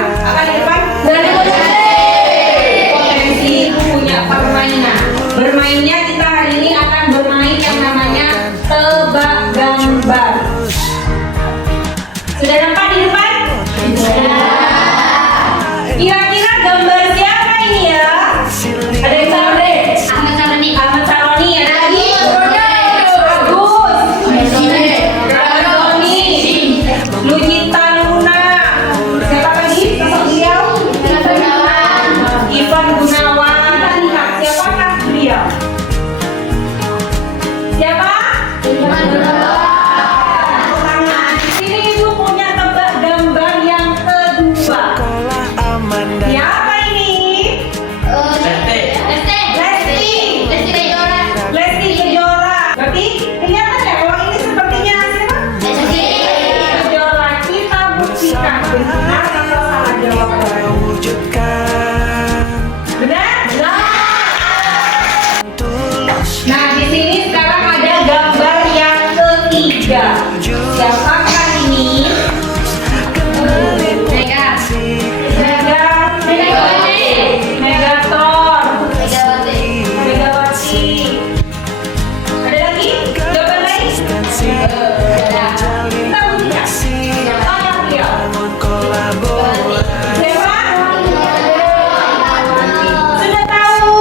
Apa di depan? Potensi punya permainan. Bermainnya kita hari ini akan bermain yang namanya tebak gambar. Sudah nampak di depan? Kira-kira gambar siapa ini ya? Ada yang tahu deh? Ahmad Saroni. Ada lagi? Agus. Roni. Lujita Luna. Siapa lagi? Sosok beliau? Ivan Gunawan. Siapakah beliau? Siapa? Ivan Gunawan. Tangan. Sini ibu punya tebak gambar yang kedua. Siapa ini? Lesti Kejora. Berarti kelihatan ya kalau ini sepertinya siapa? Kejora. Kita buktikan benar atau salah jawabannya. Benar? Nah, di sini sekarang ada gambar yang ketiga. Siapakah ini? Megaton. Megawati. Ada lagi? Jawaban lain? Ada. Kita buktikan. Siapa yang beliau? Siapa? Sudah tahu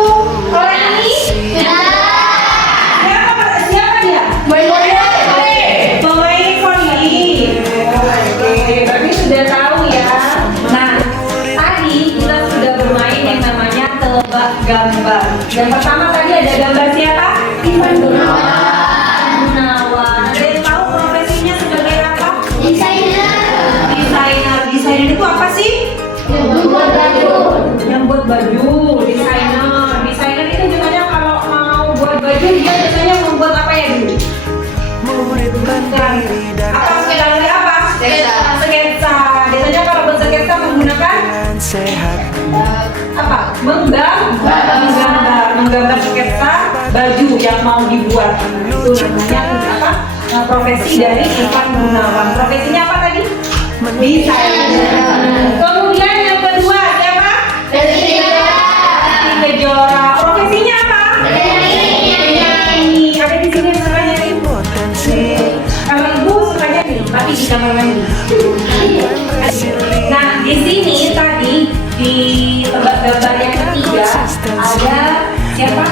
orang ini? Siapa dia? Pemain voli. Oke, berarti sudah tahu ya. Nah, tadi kita sudah bermain yang namanya tebak gambar. Yang pertama tadi ada gambar siapa? Ivan Gunawan. Ada yang tahu profesinya sebagai apa? Desainer. Desainer itu apa sih? Yang buat baju. Desainer. Desainer itu biasanya kalau mau buat baju dia biasanya membuat apa ya dulu? Apa skenario apa? Sketsa. Biasanya kalau buat sketsa menggunakan apa? Menggambar sketsa baju yang mau dibuat. Itu namanya apa? Profesi dari Ivan Gunawan. Profesinya apa tadi? Desainer. Kemudian yang kedua siapa? Lesti Kejora. Profesinya apa? Penyanyi. Ada di sini suka nyanyi. Kalau ibu suka nyanyi, tapi di kamar mandi. Nah, di sini tadi di tebak gambar yang ketiga ada siapa?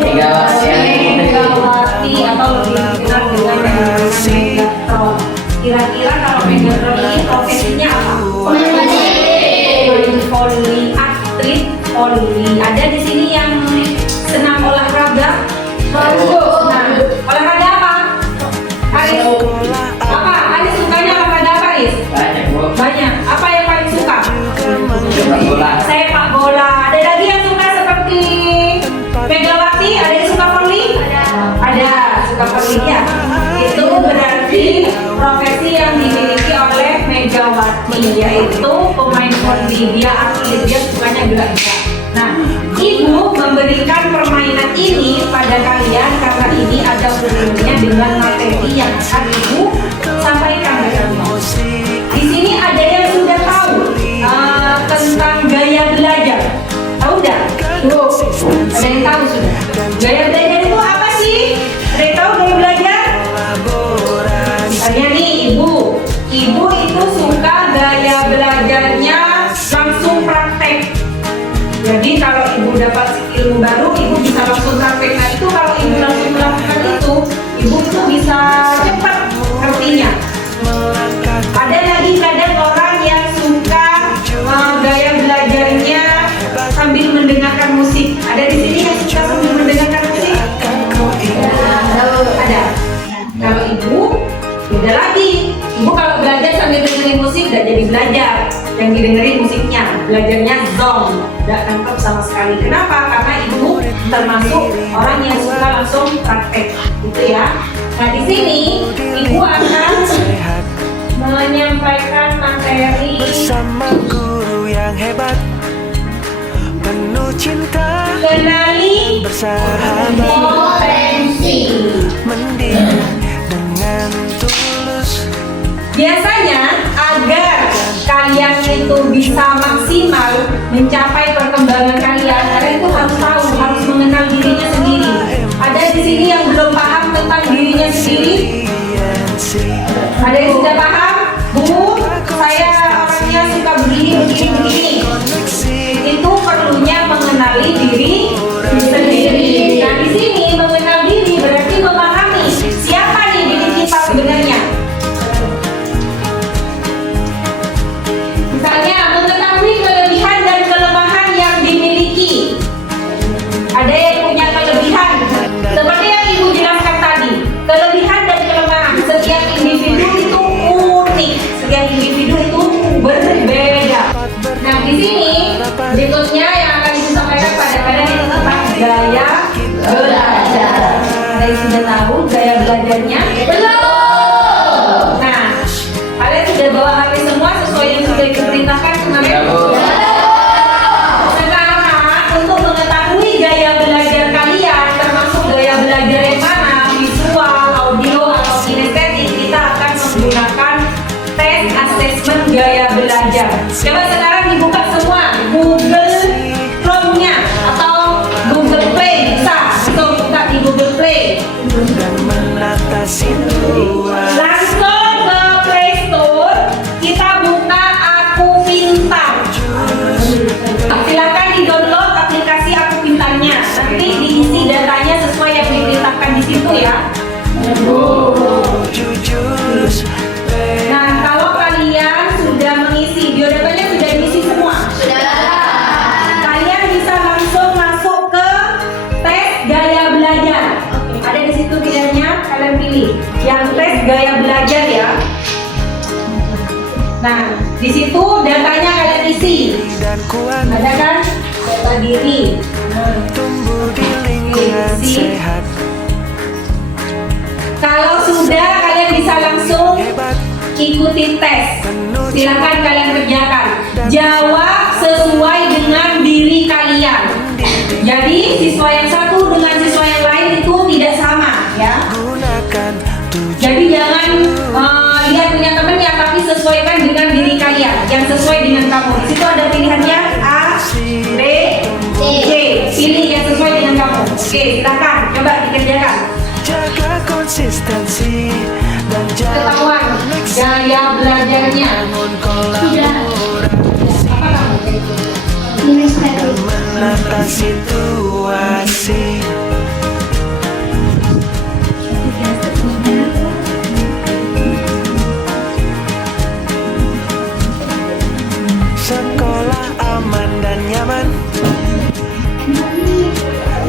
Megawati atau lebih dikenal dengan Megatron. Kira-kira kalau Megatron ini profesinya apa? Voli, atlet voli. Ada di sini yang senang olahraga. Bagus. Nah, olahraga apa? Aris. Apa? Aris sukanya olahraga apa, Aris? Banyak. Apa yang paling suka? Sepak bola. Ada lagi yang suka seperti Megawati? Ada yang suka voli? Ada. Suka voli ya. Itu berarti profesi yang dimiliki oleh Megawati, yaitu pemain voli. Dia atlet, dia sukanya gerak-gerak. Nah, ibu memberikan permainan ini pada kalian karena ini ada hubungannya dengan materi yang akan ibu sampaikan ke kalian. Di sini ada yang sudah tahu tentang gaya belajar. Tahu nggak? Tuh, ada yang tahu sudah. Gaya belajar itu apa sih? Ada yang tahu gaya belajar? Misalnya nih ibu itu suka gaya belajarnya langsung praktek. Jadi kalau ibu dapat ilmu baru, ibu bisa langsung praktek. Nah itu kalau ibu langsung melakukan itu, ibu itu bisa cepat ngertinya. Ada lagi kadang orang yang suka gaya belajarnya sambil mendengarkan musik. Ada di sini yang suka sambil mendengarkan musik? Ada. Kalau ibu, beda lagi. Ibu kalau belajar sambil dengerin musik, udah jadi belajar. Yang didengerin musiknya, belajarnya zong, tidak tangkap sama sekali. Kenapa? Karena ibu termasuk orang yang suka langsung praktek, gitu ya. Nah di sini ibu akan menyampaikan materi bersama guru yang hebat, penuh cinta, kenali bersahabat, potensi. mendidik dengan tulus. Biasanya agar kalian itu itu bisa maksimal mencapai perkembangan kalian itu harus tahu, harus mengenal dirinya sendiri. Ada di sini yang belum paham tentang dirinya sendiri? Ada yang sudah paham? Bu, saya orangnya suka begini. Itu perlunya mengenali diri sendiri. Nah, di sini mengenal diri berarti memahami siapa nih diri kita sebenarnya. Misalnya mengetahui kelebihan dan kelemahan yang dimiliki. Ada yang punya kelebihan seperti yang Ibu jelaskan tadi. Kelebihan dan kelemahan setiap individu itu unik, setiap individu itu berbeda. Nah, di sini berikutnya yang akan Ibu sampaikan pada kalian itu tentang gaya belajar. Ada yang sudah tahu gaya belajarnya? Belum. Nah, kalian sudah bawa HP semua sesuai yang sudah diperintahkan kemarin? Sekarang untuk mengetahui gaya belajar kalian, termasuk gaya belajar yang mana, visual, audio, atau kinestetik, kita akan menggunakan tes asesmen gaya belajar. Coba sekarang dibuka semua Google Chrome-nya atau Google Play, bisa buka di Google Play. Langsung ke Play Store, kita buka Aku Pintar. Silakan di-download aplikasi Aku Pintarnya. Nanti diisi datanya sesuai yang diberitakan di situ ya. Nah, kalau kalian sudah mengisi, biodatanya sudah diisi semua. Kalian bisa langsung masuk ke tes gaya belajar. Ada di situ pilihannya, kalian pilih yang tes gaya belajar ya. Nah, di situ datanya kalian isi. Ada kan? Data diri. Isi. Kalau sudah, kalian bisa langsung ikuti tes. Silakan kalian kerjakan. Jawab sesuai dengan diri kalian. Jadi siswa yang satu dengan siswa yang lain itu tidak sama ya. Jadi jangan lihat punya temennya, tapi sesuaikan dengan diri kalian yang sesuai dengan kamu. Di situ ada pilihannya A, B, C. Pilih yang sesuai dengan kamu. Oke, silakan coba dikerjakan. Jaga konsistensi dan Ketahuan gaya belajarnya. Apa kamu? menata situasi. Sekolah aman dan nyaman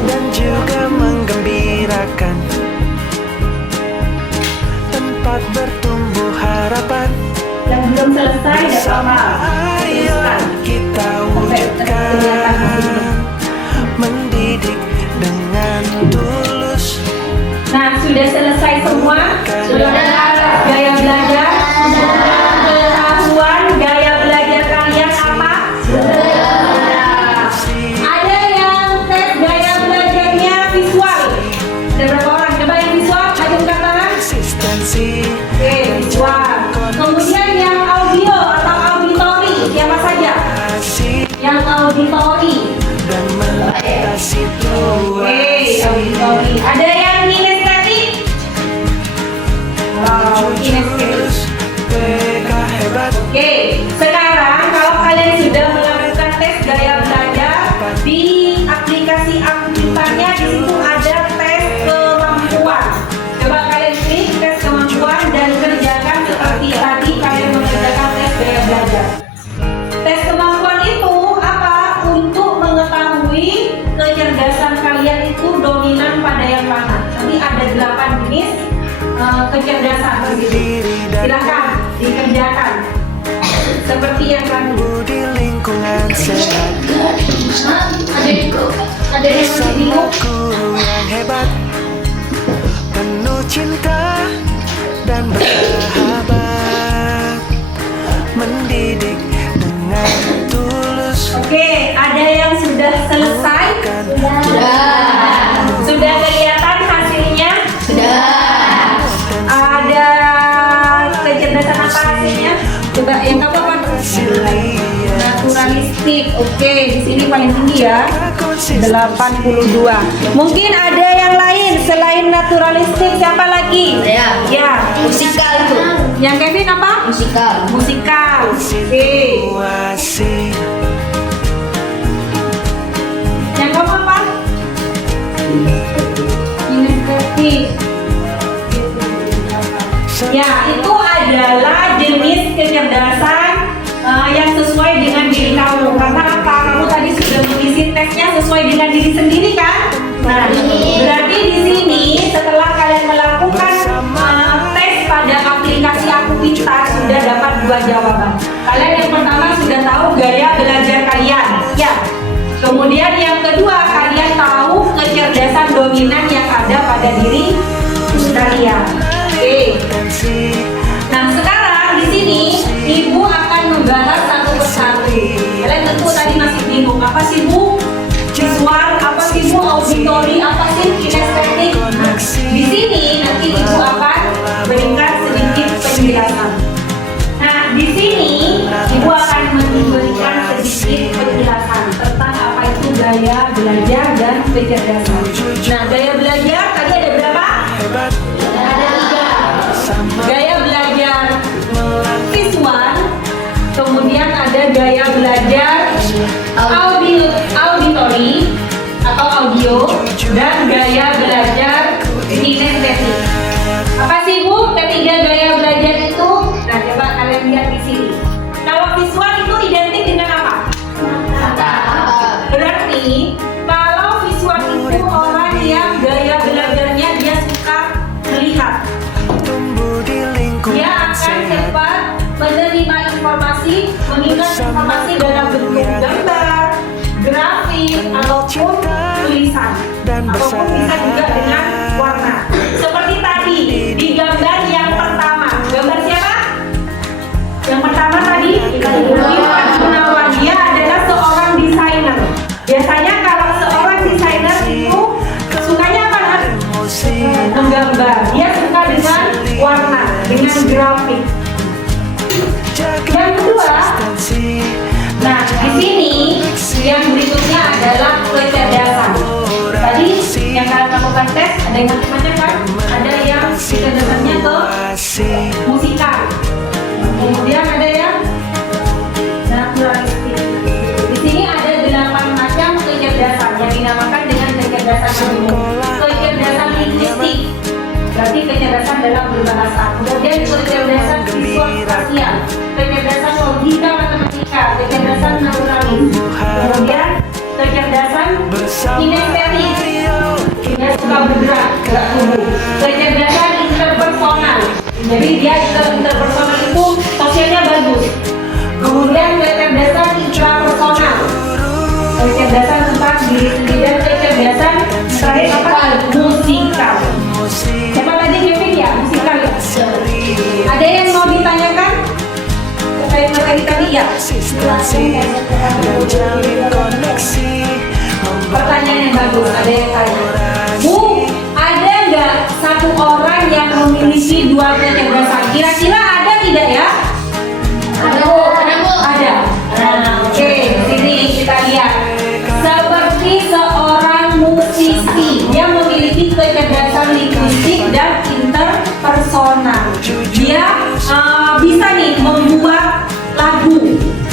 dan juga menggembirakan, tempat bertumbuh harapan. Yang belum selesai tidak apa-apa. Ayo kita wujudkan, mendidik dengan tulus. Nah, sudah selesai semua? Sudah ada gaya belajar? Pengetahuan gaya belajar kalian apa? Ada yang tes gaya belajarnya visual. Ada berapa orang? Coba yang visual, ayo angkat tangan. Konsistensi Oke, visual. Kemudian yang audio atau auditori, siapa saja? Yang auditori. dan menata Oke, situasi. auditori. Ada yang kinestetik? Wow, kinestetik. PK hebat. Oke, sekarang kalau kalian sudah melakukan tes gaya belajar di aplikasi Aku Pintarnya, di situ ada tes kemampuan. Coba kalian klik tes kemampuan dan kerjakan seperti tadi kalian mengerjakan tes gaya belajar. Tes kemampuan itu apa? Untuk mengetahui kecerdasan kalian itu dominan pada yang mana. Nanti ada 8 jenis kecerdasan begitu. Silahkan dikerjakan seperti yang tadi. Di lingkungan sehat, Ada yang masih bingung? guru yang hebat, penuh cinta dan bersahabat, mendidik dengan tulus. Oke, ada yang sudah selesai? Sudah kelihatan hasilnya? Ada kecerdasan apa hasilnya? Coba yang kamu apa? naturalistik. Oke, di sini paling tinggi ya. 82. Mungkin ada yang lain selain naturalistik, siapa lagi? Ya, Musikal itu. yang Kevin apa? Musikal. Musikal. Oke. Yang kamu apa? Kinestetik. Ya, itu adalah jenis kecerdasan yang sesuai dengan diri kamu. Karena apa? Kamu tadi sudah mengisi tesnya sesuai dengan diri sendiri kan? Nah, berarti di sini setelah kalian melakukan tes pada aplikasi Aku Pintar sudah dapat 2 jawaban. Kalian yang pertama sudah tahu gaya belajar kalian, ya. Kemudian yang kedua, kalian tahu kecerdasan dominan yang ada pada diri kalian. Oke. Nah, sekarang di sini Ibu akan membahas satu persatu. Kalian tentu tadi masih bingung, apa sih Bu? Visual, apa sih Bu? Auditory, apa sih kinestetik? Nah, di sini nanti Ibu akan berikan sedikit penjelasan. Nah, di sini Ibu akan memberikan sedikit penjelasan tentang apa itu gaya belajar dan kecerdasan. Nah, gaya belajar tadi ada berapa? Ada 3. Gaya belajar visual, kemudian ada gaya belajar auditory atau audio, dan gaya belajar kinestetik. Apa sih Bu ketiga gaya belajar itu? Nah, coba kalian lihat di sini. Kalau visual itu identik dengan apa? Berarti kalau visual itu orang yang gaya belajarnya dia suka melihat. Dia akan cepat menerima informasi, mengingat informasi dalam bentuk gambar, grafik, ataupun tulisan, ataupun bisa juga dengan warna. Seperti tadi di gambar yang pertama, gambar siapa? Yang pertama tadi Iwan Gunawan, dia adalah seorang desainer. Biasanya kalau seorang desainer itu sukanya apa? Menggambar. Dia suka dengan warna, dengan grafik. Yang kedua, nah di sini yang berikutnya adalah kecerdasan. Tadi yang kalian lakukan tes ada yang macam-macam kan? Ada yang kecerdasannya ke musikal, kemudian ada yang naturalistik. Di sini ada 8 macam kecerdasan yang dinamakan dengan kecerdasan umum. Kecerdasan linguistik berarti kecerdasan dalam berbahasa. Kemudian kecerdasan visual spasial, kecerdasan logika matematika, kecerdasan naturalis. Kemudian kecerdasan kinestetik, dia suka bergerak, gerak tubuh. Kecerdasan interpersonal, jadi dia interpersonal itu sosialnya bagus. Kemudian kecerdasan intrapersonal, kecerdasan tentang diri sendiri, dan kecerdasan terakhir apa? Musikal. Siapa tadi Kevin ya? Musikal ya? Ada yang mau ditanyakan? Terkait materi tadi ya? Pertanyaan yang bagus, ada yang tanya, Bu, ada nggak satu orang yang memiliki 2 kecerdasan? Kira-kira ada tidak ya? Ada Bu. Ada. Nah, oke, sini kita lihat. Seperti seorang musisi, dia memiliki kecerdasan linguistik dan interpersonal. Dia bisa nih membuat lagu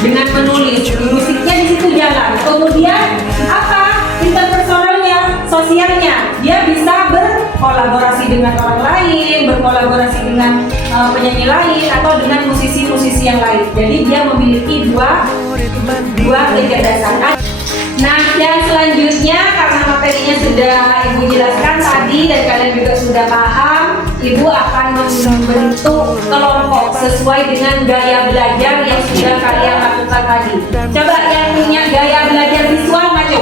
dengan menulis, musiknya di situ jalan. Kemudian apa? Interpersonalnya, sosialnya, dia bisa berkolaborasi dengan orang lain, berkolaborasi dengan penyanyi lain atau dengan musisi-musisi yang lain. Jadi dia memiliki dua kecerdasan. Nah, yang selanjutnya karena materinya sudah Ibu jelaskan tadi dan kalian juga sudah paham, Ibu akan membentuk kelompok sesuai dengan gaya belajar yang sudah kalian lakukan tadi. Coba yang punya gaya belajar visual maju.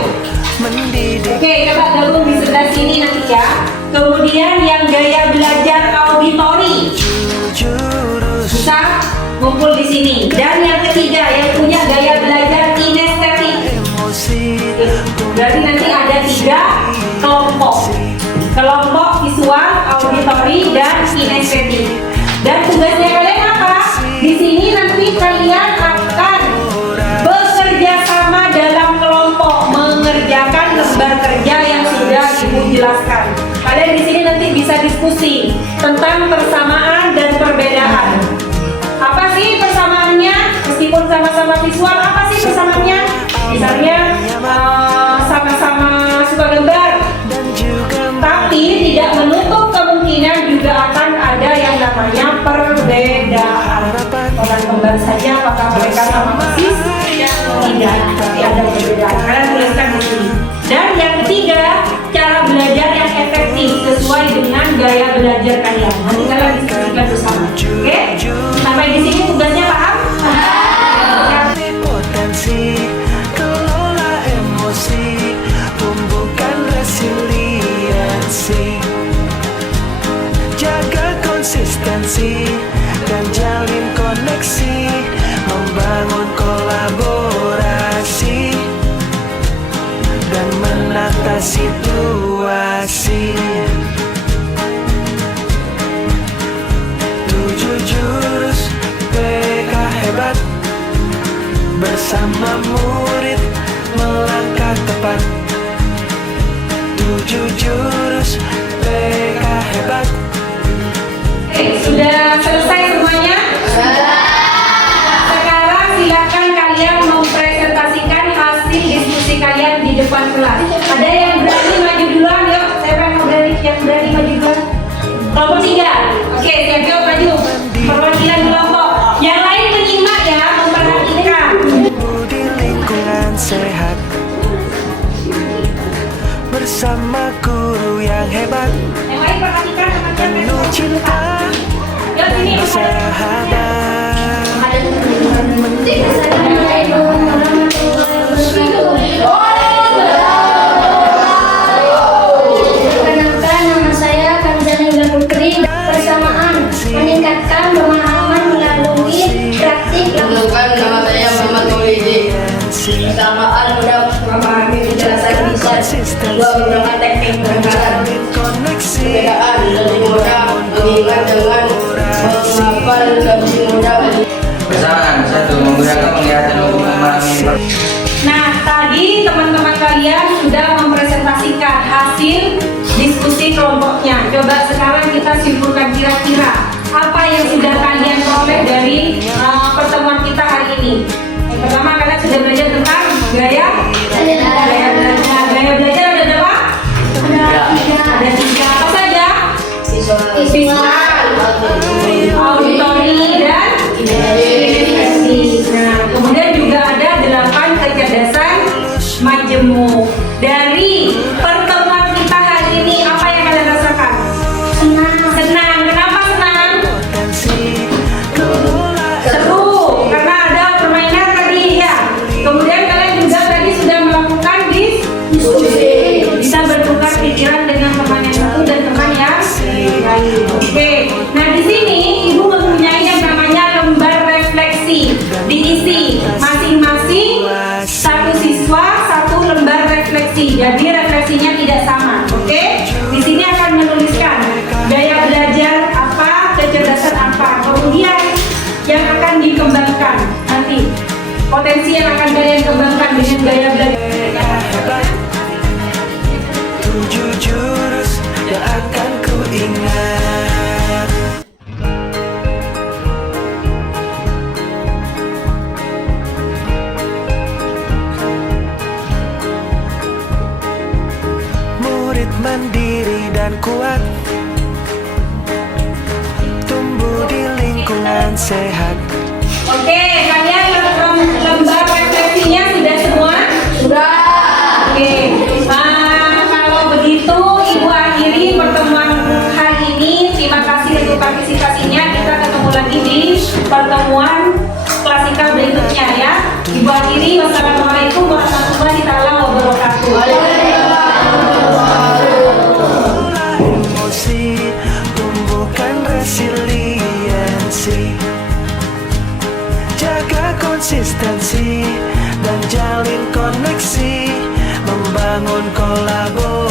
Oke, coba gabung di sebelah sini nanti ya. Kemudian yang gaya belajar auditory bisa ngumpul di sini. Dan yang ketiga yang punya gaya belajar kinestetik. Berarti nanti ada 3 kelompok visual, auditory, dan kinestetik. Dan tugasnya kalian apa? Di sini nanti kalian akan bekerja jelaskan. Kalian di sini nanti bisa diskusi tentang persamaan dan perbedaan. Apa sih persamaannya? Meskipun sama-sama visual, apa sih persamaannya? Misalnya sama-sama suka gambar, dan juga tapi tidak menutup kemungkinan juga akan ada yang namanya perbedaan. Orang kembar saja apakah mereka sama persis? Tidak, tapi ada perbedaan. Kalian tuliskan di sini. Dan yang ketiga, cara belajar yang efektif sesuai dengan gaya belajar kalian. Nanti kalian diskusikan bersama. Oke? Sampai di sini tugasnya paham? Ya. potensi, kelola emosi, tumbuhkan resiliensi, jaga konsistensi dan jalin koneksi, membangun kolaborasi dan menata situasi. 7 jurus PK hebat, bersama murid melangkah tepat. 7 jurus PK hebat. Oke, sudah selesai semuanya? Sekarang silakan kalian mempresentasikan hasil diskusi kalian di depan kelas. Ada yang berani maju duluan? Yuk, siapa yang berani maju duluan? Kelompok 3. Oke, siap, yuk maju. Perwakilan kelompok. Yang lain menyimak ya, memperhatikan. Tumbuh di lingkungan sehat, bersama guru yang hebat, Yang lain perhatikan teman-teman. penuh cinta Yuk, dan sini. bersahabat. Perkenalkan, nama saya Kanzani Putri. Bersamaan meningkatkan pemahaman melalui praktik Perkenalkan, nama saya Muhammad Maulidi. Kesamaan mudah memahami penjelasan bisa dua menggunakan teknik pengangkatan. Koneksi Perbedaan lebih mudah mengingat dengan menghafal lebih mudah. Bersamaan, 1. Menggunakan penglihatan untuk memahami. Nah, tadi teman-teman kalian sudah mempresentasikan hasil diskusi kelompoknya. Coba sekarang kita simpulkan kira-kira apa yang sudah kalian peroleh dari pertemuan kita hari ini. Yang pertama, kalian sudah belajar tentang gaya belajar. Gaya belajar ada berapa? Ada 3. Apa saja? Visual, auditori, dan kinestetik. Nah, kemudian juga ada 8 kecerdasan majemuk. Dari pertemuan kita hari ini, apa yang kalian rasakan? Senang. Kenapa senang? potensi, kelola Seru, karena ada permainan tadi ya. Kemudian kalian juga tadi sudah melakukan diskusi. Bisa bertukar pikiran dengan teman yang satu dan teman yang lain. Oke. Nah, di sini Ibu mempunyai yang namanya lembar refleksi. Diisi masing-masing satu siswa satu lembar refleksi. Jadi refleksinya tidak sama. Oke? Di sini akan menuliskan gaya belajar apa, kecerdasan apa. Kemudian yang akan dikembangkan nanti. Potensi yang akan kalian kembangkan dengan gaya belajar. hebat. 7 jurus yang akan ku ingat. Murid mandiri dan kuat, tumbuh di lingkungan sehat. Oke, kalian lembar refleksinya sudah semua? Sudah. Oke, kalau begitu Ibu akhiri pertemuan hari ini. Terima kasih untuk partisipasinya. Kita ketemu lagi di pertemuan klasikal berikutnya ya. Ibu akhiri. Wassalamualaikum warahmatullahi wabarakatuh. Kelola emosi, tumbuhkan resiliensi, jaga konsistensi dan jalin koneksi, membangun kolaborasi.